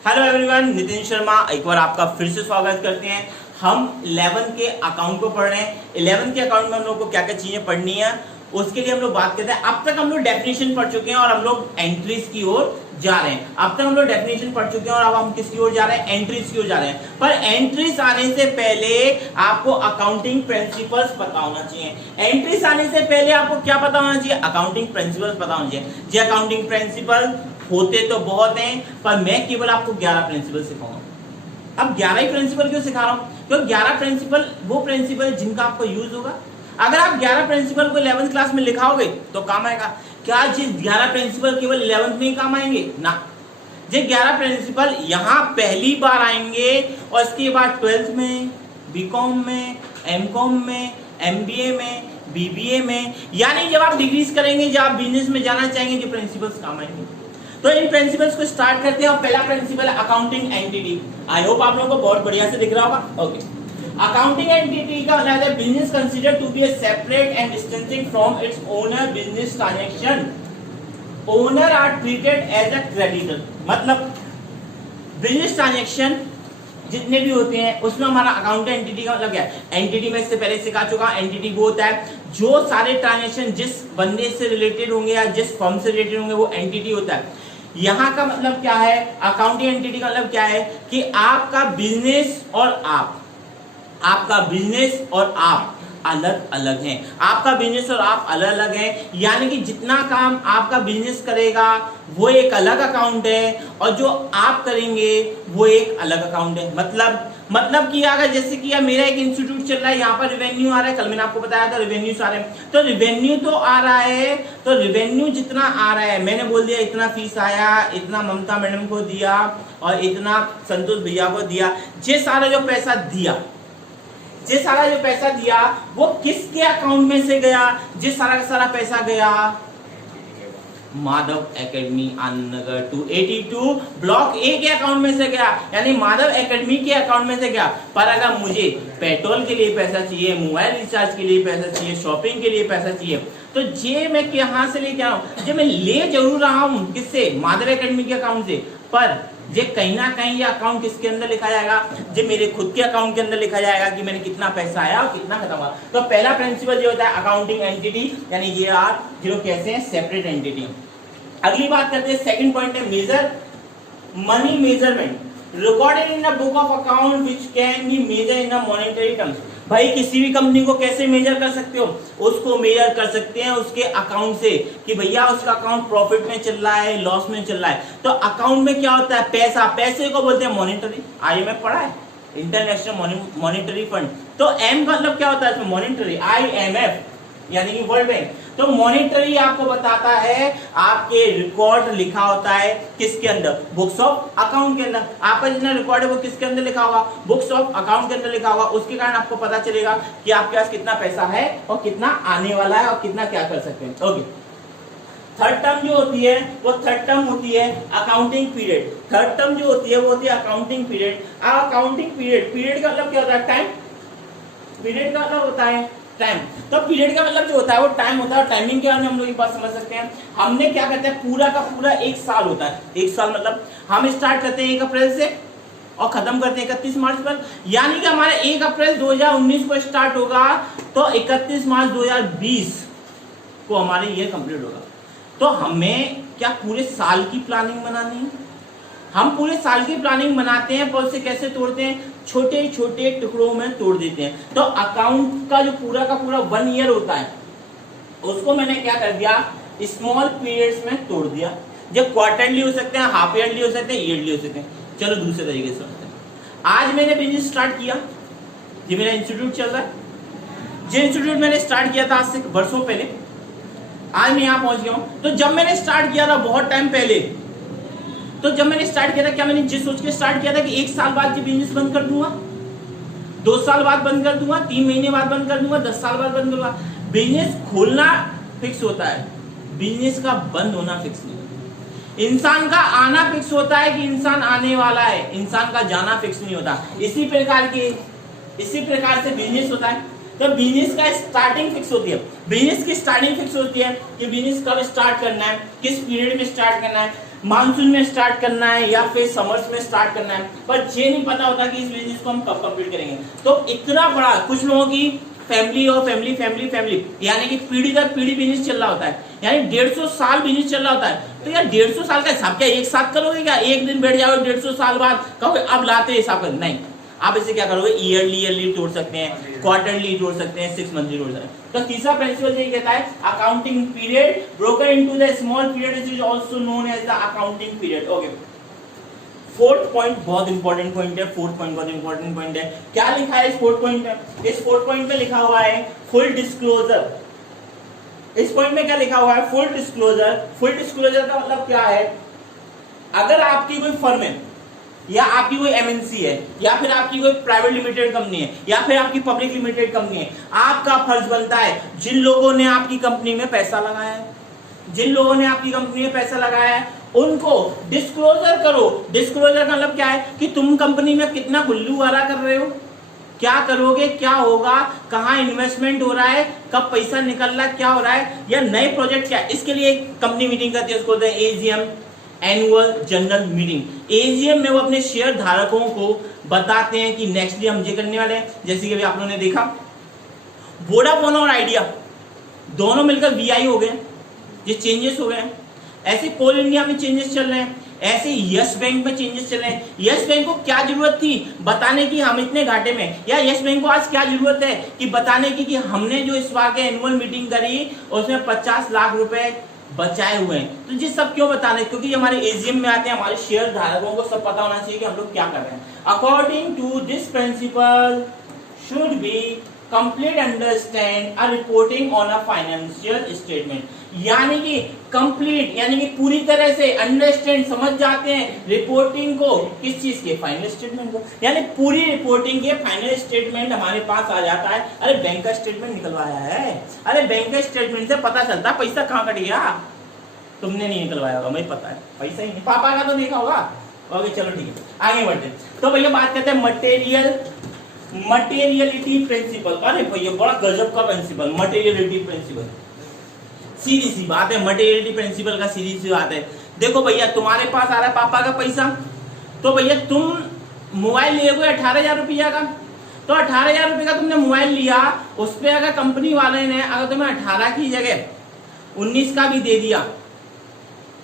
Hello everyone, Nitin Sharma एक बार आपका फिर से स्वागत करते हैं। हम 11 के अकाउंट को पढ़ रहे हैं। 11 के अकाउंट में हम लोग को क्या क्या चीजें पढ़नी है उसके लिए हम लोग बात करते हैं। अब तक हम लोग डेफिनेशन पढ़ चुके हैं और हम लोग एंट्रीज की ओर जा रहे हैं। अब तक हम लोग डेफिनेशन पढ़ चुके हैं और अब हम किसकी ओर जा रहे हैं? एंट्रीज की ओर जा रहे हैं। पर एंट्रीज आने से पहले आपको अकाउंटिंग प्रिंसिपल्स पता होना चाहिए। एंट्रीज आने से पहले आपको क्या पता होना चाहिए? अकाउंटिंग प्रिंसिपल्स पता होना चाहिए। जी, अकाउंटिंग प्रिंसिपल होते तो बहुत हैं, पर मैं केवल आपको 11 प्रिंसिपल सिखाऊंगा। अब 11 ही प्रिंसिपल क्यों सिखा रहा हूं? क्योंकि 11 प्रिंसिपल वो प्रिंसिपल जिनका आपको यूज होगा। अगर आप 11 प्रिंसिपल को 11th क्लास में लिखाओगे तो काम आएगा क्या? जी 11 प्रिंसिपल केवल 11th में ही काम आएंगे ना। जी 11 प्रिंसिपल यहाँ पहली बार आएंगे और इसके बाद 12th में, बीकॉम में, एमकॉम में, एमबीए में, बीबीए में, यानी जब आप डिग्रीज करेंगे, जब आप बिजनेस में जाना चाहेंगे, जो प्रिंसिपल्स काम आएंगे। तो इन प्रिंसिपल्स को स्टार्ट करते हैं और पहला प्रिंसिपल है अकाउंटिंग एंटिटी। आई होप आप लोगों को बहुत बढ़िया से दिख रहा होगा। ओके, अकाउंटिंग एंटिटी का मतलब है business considered to be separate and distinct from its owner business transaction. Owner are treated as a creditor. मतलब बिजनेस ट्रांजैक्शन जितने भी होते हैं उसमें हमारा अकाउंटिंग एंटिटी का मतलब क्या है? एंटिटी में इससे पहले सिखा चुका। एंटिटी वो होता है जो सारे ट्रांजैक्शन जिस बंदे से रिलेटेड होंगे या जिस फर्म से रिलेटेड होंगे वो एंटिटी होता है। यहाँ का मतलब क्या है? अकाउंटिंग एंटिटी का मतलब क्या है कि आपका बिजनेस और आपका बिजनेस और आप अलग अलग हैं। आपका बिजनेस और आप अलग अलग हैं, यानी कि जितना काम आपका बिजनेस करेगा वो एक अलग अकाउंट है और जो आप करेंगे वो एक अलग अकाउंट है। मतलब कि अगर जैसे कि मेरा एक इंस्टीट्यूट चल रहा है, यहाँ पर रिवेन्यू आ रहा है, कल मैंने आपको बताया था रिवेन्यू आ रहे हैं, तो रिवेन्यू तो आ रहा है, तो रिवेन्यू जितना आ रहा है मैंने बोल दिया इतना फीस आया, इतना ममता मैडम को दिया और इतना संतोष भैया को दिया। ये सारा जो पैसा दिया वो किसके अकाउंट में से गया? जिस सारा का सारा पैसा गया माधव एकेडमी आनंद नगर 282 ब्लॉक ए के अकाउंट में से गया, यानी माधव एकेडमी के अकाउंट में से गया। पर अगर मुझे पेट्रोल के लिए पैसा चाहिए, मोबाइल रिचार्ज के लिए पैसा चाहिए, शॉपिंग के लिए पैसा चाहिए, तो ये मैं कहां से लेके आ रहा हूं? ये मैं ले जरूर रहा हूं, किससे? माधव एकेडमी के अकाउंट से, पर ये कहीं ना कहीं ये अकाउंट किसके अंदर लिखा जाएगा? जो मेरे खुद के अकाउंट के अंदर लिखा जाएगा कि मैंने कितना पैसा आया और कितना खत्म हुआ। तो पहला प्रिंसिपल जो होता है अकाउंटिंग एंटिटी, यानी ये आर जो कैसे हैं? Separate entity. अगली बात करते हैं, सेकंड पॉइंट है measure money measurement recorded in the book of account which can be measure in the monetary terms. भाई किसी भी कंपनी को कैसे मेजर कर सकते हो? उसको मेजर कर सकते हैं उसके अकाउंट से कि भैया उसका अकाउंट प्रॉफिट में चल रहा है, लॉस में चल रहा है। तो अकाउंट में क्या होता है? पैसा। पैसे को बोलते हैं मॉनेटरी। आईएमएफ पढ़ा है, इंटरनेशनल मॉनेटरी फंड। तो एम का मतलब क्या होता है? मॉनेटरी, आईएमएफ यानी कि वर्ल्ड बैंक। तो मॉनेटरी आपको बताता है, आपके रिकॉर्ड लिखा होता है किसके अंदर? बुक्स ऑफ अकाउंट के अंदर। आपका जितना रिकॉर्ड है वो किसके अंदर लिखा होगा? बुक्स ऑफ अकाउंट के अंदर लिखा होगा। उसके कारण आपको पता चलेगा कि आपके पास कितना पैसा है और कितना आने वाला है और कितना क्या कर सकते हैं। ओके, थर्ड टर्म जो होती है वो थर्ड टर्म होती है अकाउंटिंग पीरियड। थर्ड टर्म जो होती है वो होती है अकाउंटिंग पीरियड। अकाउंटिंग पीरियड का मतलब क्या होता है? टाइम। पीरियड का मतलब होता है टाइम। तो पीरियड का मतलब जो होता है वो टाइम होता है। टाइमिंग के बारे में हम लोग एक बात समझ सकते हैं। हमने क्या करते हैं, पूरा का पूरा एक साल होता है। एक साल मतलब हम स्टार्ट करते हैं 1 अप्रैल से और खत्म करते हैं 31 मार्च पर, यानी कि हमारा 1 अप्रैल 2019 को स्टार्ट होगा तो 31 मार्च 2020 को हमारे ये कंप्लीट होगा। तो हमें क्या पूरे साल की प्लानिंग बनानी है? हम पूरे साल की प्लानिंग बनाते हैं, पर उसे कैसे तोड़ते हैं? छोटे छोटे टुकड़ों में तोड़ देते हैं। तो अकाउंट का जो पूरा का पूरा 1 ईयर होता है उसको मैंने क्या कर दिया? स्मॉल पीरियड्स में तोड़ दिया। जब क्वार्टरली हो सकते हैं, हाफ ईयरली हो सकते हैं, ईयरली हो सकते हैं। चलो दूसरे तरीके से समझते हैं। आज मैंने बिजनेस स्टार्ट किया, ये मेरा इंस्टीट्यूट चल रहा है। जो इंस्टीट्यूट मैंने स्टार्ट किया था आज से वर्षों पहले, आज मैं यहाँ पहुंच गया हूँ। तो जब मैंने स्टार्ट किया था बहुत टाइम पहले, तो जब मैंने स्टार्ट किया था, क्या मैंने जिस सोच के स्टार्ट किया था कि 1 साल बाद ये बिजनेस बंद कर दूंगा, 2 साल बाद बंद कर दूंगा, 3 महीने बाद बंद कर दूंगा, 10 साल बाद बंद करूंगा? बिजनेस खोलना फिक्स होता है, बिजनेस का बंद होना फिक्स नहीं। इंसान का आना फिक्स होता है कि इंसान आने वाला है, इंसान का जाना फिक्स नहीं होता। इसी प्रकार से बिजनेस होता है। तो बिजनेस का स्टार्टिंग फिक्स होती है। बिजनेस की स्टार्टिंग फिक्स होती है कि बिजनेस कब स्टार्ट करना है, किस पीरियड में स्टार्ट करना है, मानसून में स्टार्ट करना है या फिर समर्स में स्टार्ट करना है, पर ये नहीं पता होता कि इस बिजनेस को हम कब कंप्लीट करेंगे। तो इतना बड़ा, कुछ लोगों की फैमिली और फैमिली फैमिली फैमिली यानी कि पीढ़ी दर पीढ़ी बिजनेस चल रहा होता है, यानी 150 साल बिजनेस चल रहा होता है। तो यार 150 साल का हिसाब क्या एक साथ करोगे क्या? एक दिन बैठ जाओगे 150 साल बाद कहोगे अब लाते हिसाब कर, नहीं, आप इसे क्या करोगे, ईयरली तोड़ सकते हैं, क्वार्टरली तोड़ सकते हैं, 6 मंथली तोड़ सकते हैं। तो तीसरा प्रिंसिपल ये कहता है accounting period broken into the small period is also known as the accounting period. Okay, fourth point बहुत इंपॉर्टेंट पॉइंट है, फोर्थ पॉइंट बहुत इंपॉर्टेंट पॉइंट है। क्या लिखा है इस फोर्थ पॉइंट में? इस फोर्थ पॉइंट में लिखा हुआ है फुल डिस्क्लोजर। इस पॉइंट में क्या लिखा हुआ है? Full disclosure. फुल डिस्क्लोजर का मतलब क्या है? अगर आपकी कोई फर्म है या आपकी कोई एमएनसी है या फिर आपकी कोई प्राइवेट लिमिटेड कंपनी है या फिर आपकी पब्लिक लिमिटेड कंपनी है, आपका फर्ज बनता है जिन लोगों ने आपकी कंपनी में पैसा लगाया है, जिन लोगों ने आपकी कंपनी में पैसा लगाया है उनको डिस्क्लोजर करो। डिस्क्लोजर का मतलब क्या है कि तुम कंपनी में कितना गुल्लू वाला कर रहे हो, क्या करोगे, क्या होगा, कहाँ इन्वेस्टमेंट हो रहा है, कब पैसा निकल रहा है, क्या हो रहा है, या नए प्रोजेक्ट क्या है। इसके लिए एक कंपनी मीटिंग करती है, उसको बोलते हैं AGM, annual general meeting. AGM में वो अपने शेयर धारकों को बताते हैं कि नेक्स्ट ईयर हम ये करने वाले हैं। जैसे कि अभी आप लोगों ने देखा वोडाफोन और आइडिया दोनों मिलकर वीआई हो गए, ये चेंजेस हो गए। ऐसे कोल इंडिया में चेंजेस चल रहे हैं, ऐसे यस बैंक में चेंजेस चल रहे हैं। यस बैंक को क्या जरूरत थी बताने की हम इतने घाटे में, या यस बैंक को आज क्या जरूरत है कि बताने की कि हमने जो इस बार के एनुअल मीटिंग करी उसमें 50 लाख रुपए बचाए हुए हैं। तो ये सब क्यों बताने? क्योंकि हमारे एजीएम में आते हैं, हमारे शेयर धारकों को सब पता होना चाहिए कि हम लोग क्या कर रहे हैं। According to this principle should be complete understand a reporting on a financial statement, यानी कि कंप्लीट यानी कि पूरी तरह से अंडरस्टैंड समझ जाते हैं रिपोर्टिंग को, किस चीज के, फाइनल स्टेटमेंट को, यानी पूरी रिपोर्टिंग के फाइनल स्टेटमेंट हमारे पास आ जाता है। अरे बैंक का स्टेटमेंट निकलवाया है, अरे बैंक का स्टेटमेंट से पता चलता पैसा कहाँ कट गया। तुमने नहीं निकलवाया होगा, मुझे पता है, पैसा ही नहीं, पापा का तो देखा होगा। ओके चलो ठीक है, आगे बढ़ते हैं। तो भैया बात करते हैं मटेरियलिटी प्रिंसिपल। अरे भैया बड़ा गजब का प्रिंसिपल, मटेरियलिटी प्रिंसिपल। सीधी सी बात है, मटेरियलिटी प्रिंसिपल का सीधी सी बात है। देखो भैया तुम्हारे पास आ रहा है पापा का पैसा, तो भैया तुम मोबाइल लिए कोई 18,000 रुपया का, तो 18,000 रुपये का तुमने मोबाइल लिया, उस पर अगर कंपनी वाले ने अगर तुम्हें 18 की जगह 19 का भी दे दिया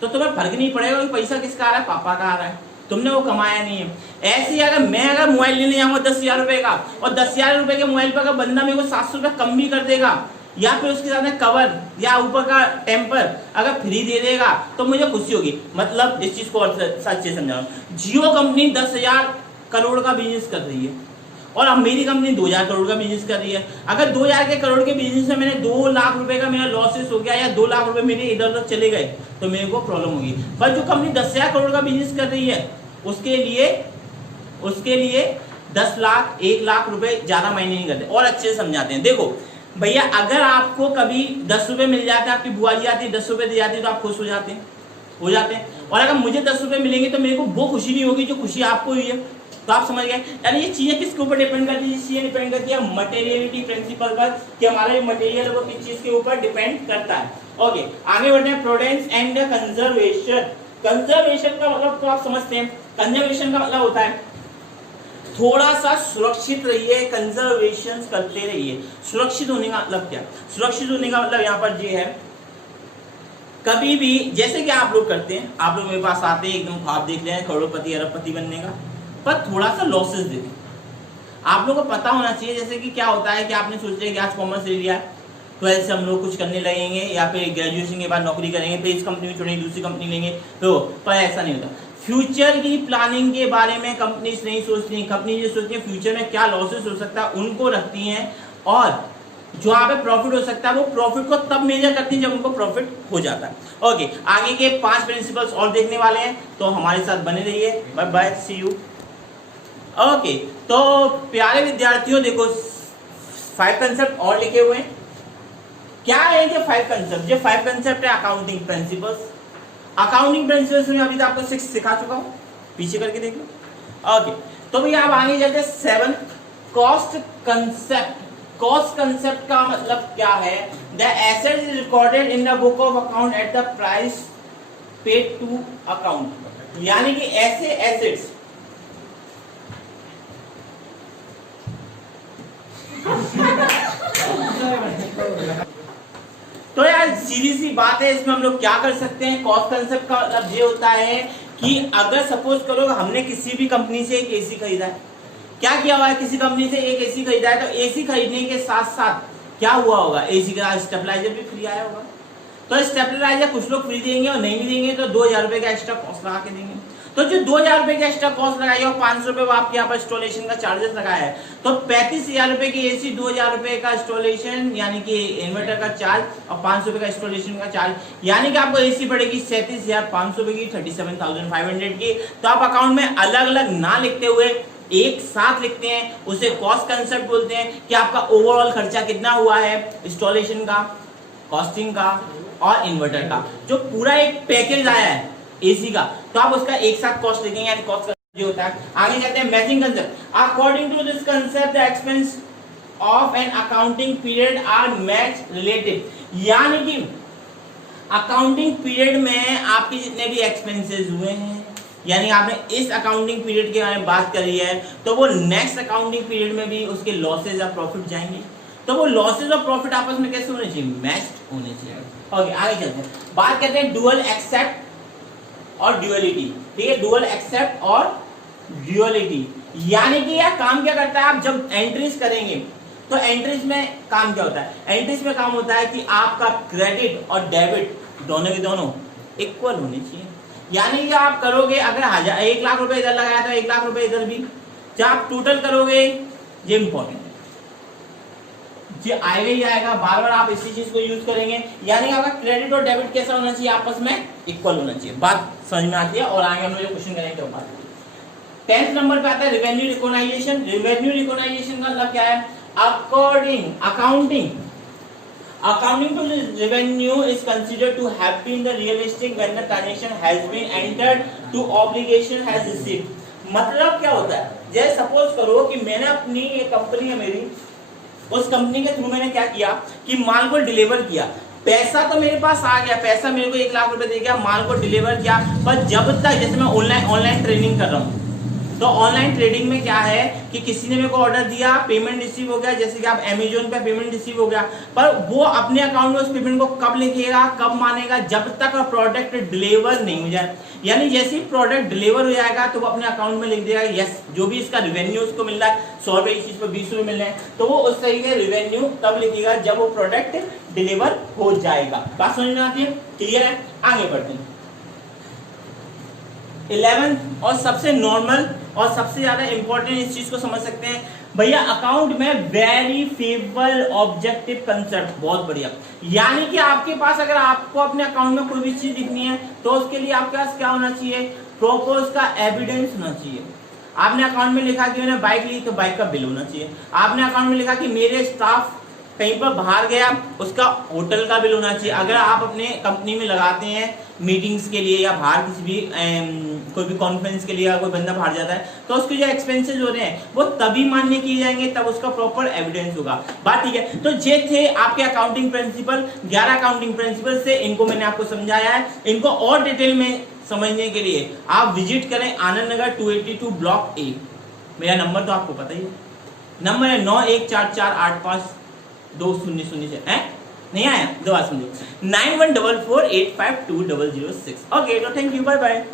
तो तुम्हें फर्क नहीं पड़ेगा कि पैसा किसका आ रहा है, पापा का आ रहा है, तुमने वो कमाया नहीं है। ऐसे ही अगर मैं मोबाइल लेने जाऊंगा 10,000 रुपए का और 10,000 रुपए के मोबाइल पर अगर बंदा मेरे को 700 रुपये कम भी कर देगा या फिर उसके साथ में कवर या ऊपर का टेम्पर अगर फ्री दे देगा तो मुझे खुशी होगी। मतलब इस चीज को और अच्छे समझाऊं, जियो कंपनी 10,000 करोड़ का बिजनेस कर रही है और अब मेरी कंपनी 2,000 करोड़ का बिजनेस कर रही है। अगर 2,000 के करोड़ के बिजनेस में मैंने 2 लाख रुपए का मेरा लॉसेस हो गया या 2 लाख रुपए मेरे इधर उधर चले गए तो मेरे को प्रॉब्लम होगी। पर जो कंपनी 10,000 करोड़ का बिजनेस कर रही है उसके लिए 10 लाख 1 लाख रुपए ज्यादा मायने नहीं करते। और अच्छे से समझाते हैं, देखो भैया अगर आपको कभी 10 रुपए मिल जाते हैं, आपकी बुआ जी आती है 10 रुपए दे जाती है तो आप खुश हो जाते हैं। और अगर मुझे 10 रुपए मिलेंगे तो मेरे को वो खुशी नहीं होगी जो खुशी आपको हुई है। तो आप समझ गए, यानी ये चीजें किसके ऊपर डिपेंड करती है? ये चीजें डिपेंड करती है मटेरियलिटी प्रिंसिपल पर, कि हमारा ये मटेरियल वो किस चीज के ऊपर डिपेंड करता है। ओके आगे बढ़ते हैं, प्रूडेंस एंड कंजर्वेशन। कंजर्वेशन का मतलब तो आप समझते हैं, कंजर्वेशन का मतलब होता है थोड़ा सा सुरक्षित रहिए, कंजर्वेशन करते रहिए। सुरक्षित होने का मतलब क्या? सुरक्षित होने का मतलब यहाँ पर ये है, कभी भी जैसे कि आप लोग करते हैं, आप लोग मेरे पास आते हैं एकदम ख्वाब देख रहे हैं करोड़पति अरबपति बनने का, पर थोड़ा सा लॉसेस देते। आप लोगों को पता होना चाहिए जैसे कि क्या होता है कि आपने सोच लिया कि आज कॉमर्स ले लिया, 12 से हम लोग कुछ करने लगेंगे या फिर ग्रेजुएशन के बाद नौकरी करेंगे, फिर इस कंपनी में छोड़ेंगे दूसरी कंपनी लेंगे, तो पर ऐसा नहीं होता। फ्यूचर की प्लानिंग के बारे में कंपनीज नहीं सोचती, कंपनी जो सोचती है फ्यूचर में क्या लॉसेस हो सकता है उनको रखती हैं, और जो यहाँ पे प्रॉफिट हो सकता है वो प्रॉफिट को तब मेजर करती है जब उनको प्रॉफिट हो जाता है। ओके आगे के 5 प्रिंसिपल्स और देखने वाले हैं, तो हमारे साथ बने रहिए। Bye bye, see you. Okay तो प्यारे विद्यार्थियों देखो 5 कंसेप्ट और लिखे हुए हैं। क्या है ये 5 कंसेप्ट? ये 5 कंसेप्ट है अकाउंटिंग प्रिंसिपल्स। अकाउंटिंग प्रिंसिपल्स में अभी तो आपको 6 सिखा चुका हूं, पीछे करके देख लो। ओके तो भैया आप आगे जाते हैं 7 कॉस्ट कंसेप्ट। कॉस्ट कंसेप्ट का मतलब क्या है? The asset is recorded in the book of account at the price paid to account, यानी कि ऐसे एसेट्स तो यार सीधी सी बात है, इसमें हम लोग क्या कर सकते हैं? कॉस्ट कंसेप्ट का मतलब ये होता है कि अगर सपोज करो हमने किसी भी कंपनी से एक एसी खरीदा है, क्या किया हुआ है, किसी कंपनी से एक एसी खरीदा है, तो एसी खरीदने के साथ साथ क्या हुआ होगा, एसी का स्टेबलाइजर भी फ्री आया होगा। तो स्टेबलाइजर कुछ लोग फ्री देंगे और नहीं भी देंगे तो 2000 रुपए का एक्स्ट्रा कॉस्ट लगा के देंगे। तो जो 2000 रुपए का एक्स्ट्रा कॉस्ट लगाई और 500 रुपए वो आपके यहाँ पर इंस्टॉलेशन का चार्जेस लगाया है, तो 35,000 रुपए की एसी, 2000 रुपए का इंस्टॉलेशन यानी कि इन्वर्टर का चार्ज और 500 रुपए का इंस्टॉलेशन का चार्ज, यानी कि आपको एसी पड़ेगी 37,500 रुपए की, 37,500 की। तो आप अकाउंट में अलग अलग ना लिखते हुए एक साथ लिखते हैं, उसे कॉस्ट कंसेप्ट बोलते हैं कि आपका ओवरऑल खर्चा कितना हुआ है इंस्टॉलेशन का, कॉस्टिंग का और इन्वर्टर का, जो पूरा एक पैकेज आया है एसी का, तो आप उसका एक साथ कॉस्ट लिखेंगे, यानी कॉस्ट जो होता है। आगे जाते हैं matching concept. According to this concept the expense of an accounting period are match related, यानी कि अकाउंटिंग पीरियड में आपके जितने भी एक्सपेंसेस हुए हैं, यानी आपने इस अकाउंटिंग पीरियड के बारे में बात करी है, तो वो नेक्स्ट अकाउंटिंग पीरियड में भी उसके लॉसेज और प्रॉफिट जाएंगे। तो वो लॉसेज और प्रॉफिट आपस में कैसे होने चाहिए? मैच्ड होने चाहिए। ओके, आगे चलते हैं, बात करते हैं डुअल एक्सेप्ट और ड्यूअलिटी। ठीक है, डुअल एक्सेप्ट और ड्यूअलिटी, यानी कि यह काम क्या करता है? आप जब एंट्रीज करेंगे तो एंट्रीज में काम क्या होता है? एंट्रीज में काम होता है कि आपका क्रेडिट और डेबिट दोनों के दोनों इक्वल होने चाहिए। यानी कि आप करोगे अगर 1 लाख रुपए इधर लगाया तो 1 लाख रुपए इधर भी, जब आप टोटल करोगे, ये इंपॉर्टेंट है, ये आएगा ही आएगा, बार बार आप इसी चीज को यूज करेंगे। यानी आपका क्रेडिट और डेबिट कैसा होना चाहिए? आपस में इक्वल होना चाहिए। बात समझ में आती है? और आगे हम लोग क्वेश्चन करेंगे तो बात। 10th नंबर पे आता है रेवेन्यू रिकॉग्नाइजेशन। रेवेन्यू रिकॉग्नाइजेशन का मतलब क्या है? Accounting to revenue is considered to have been the realistic when the transaction has been entered to obligation has received। मतलब क्या होता है? जैसे सपोज करो कि मैंने अपनी एक कंपनी है मेरी, उस कंपनी के थ्रू मैंने क्या किया कि माल को डिलीवर किया, पैसा तो मेरे पास आ गया, पैसा मेरे को 1 लाख रुपए दे गया, माल को डिलीवर किया, पर जब तक, जैसे मैं ऑनलाइन ट्रेडिंग कर रहा हूँ, तो ऑनलाइन ट्रेडिंग में क्या है कि किसी ने मेरे को ऑर्डर दिया, पेमेंट रिसीव हो गया, जैसे कि आप अमेजोन पे पेमेंट रिसीव हो गया, पर वो अपने अकाउंट में उस पेमेंट को कब लिखेगा, कब मानेगा? जब तक प्रोडक्ट डिलीवर नहीं हो जाए। यानी जैसे ही प्रोडक्ट डिलीवर हो जाएगा तो वो अपने अकाउंट में लिख देगा यस, जो भी इसका रेवेन्यू उसको मिल रहा है, 100 रुपए की चीज पर 20 रुपए मिल रहे हैं, तो वो उस तरीके रेवेन्यू तब लिखेगा जब वो प्रोडक्ट डिलीवर हो जाएगा। बात समझ में आती है? क्लियर है? आगे बढ़ते हैं। 11th और सबसे नॉर्मल और सबसे ज्यादा इंपॉर्टेंट इस चीज को समझ सकते हैं भैया, अकाउंट में वेरी फेवरेबल ऑब्जेक्टिव कंसेप्ट। बहुत बढ़िया, यानी कि आपके पास अगर आपको अपने अकाउंट में कोई भी चीज लिखनी है तो उसके लिए आपके पास क्या होना चाहिए? प्रॉपर उसका एविडेंस होना चाहिए। आपने अकाउंट में लिखा कि मैंने बाइक ली तो बाइक का बिल होना चाहिए। आपने अकाउंट में लिखा कि मेरे स्टाफ कहीं पर बाहर गया, उसका होटल का बिल होना चाहिए। अगर आप अपने कंपनी में लगाते हैं मीटिंग्स के लिए या बाहर किसी भी कोई भी कॉन्फ्रेंस के लिए, कोई बंदा बाहर जाता है तो उसके जो एक्सपेंसेस हो रहे हैं वो तभी मान्य किए जाएंगे तब उसका प्रॉपर एविडेंस होगा। बात ठीक है? तो ये थे आपके अकाउंटिंग प्रिंसिपल, 11 अकाउंटिंग प्रिंसिपल से, इनको मैंने आपको समझाया है। इनको और डिटेल में समझने के लिए आप विजिट करें आनंद नगर 282 ब्लॉक ए। मेरा नंबर तो आपको पता ही है, नंबर है 91448200 है, नहीं आया? दोबारा समझो, 9144852006। ओके, तो थैंक यू, बाय बाय।